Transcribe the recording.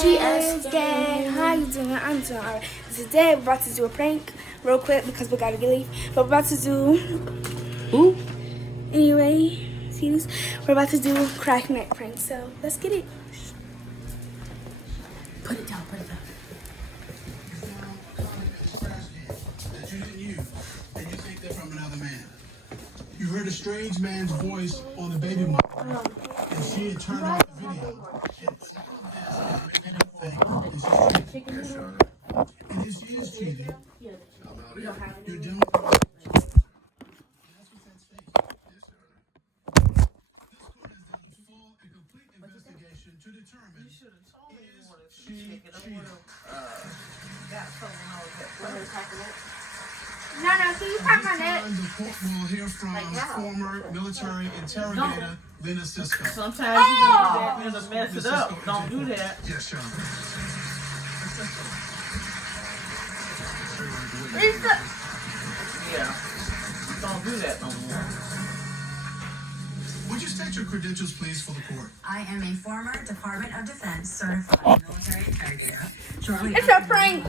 GS gang, how you doing? I'm doing alright. Today we're about to do a prank real quick because we gotta get leave. But we're about to do anyway, see this? We're about to do crack neck prank, so let's get it. Put it down, put it down. That you didn't use, and you think they're from another man. You heard a strange man's voice on the baby monitor, and she had turned off the video. And if she is cheating, you're doing it. That's what's at stake. This court has done a full and complete investigation to determine is she cheating. No, can you crack my neck? We'll hear from former military interrogator Lena Cisco. Sometimes you do that and just mess it up. Don't do that. Yes, Sean. Yeah. Don't do that no more. Would you state your credentials, please, for the court? I am a former Department of Defense certified military interrogator. Shortly It's a prank.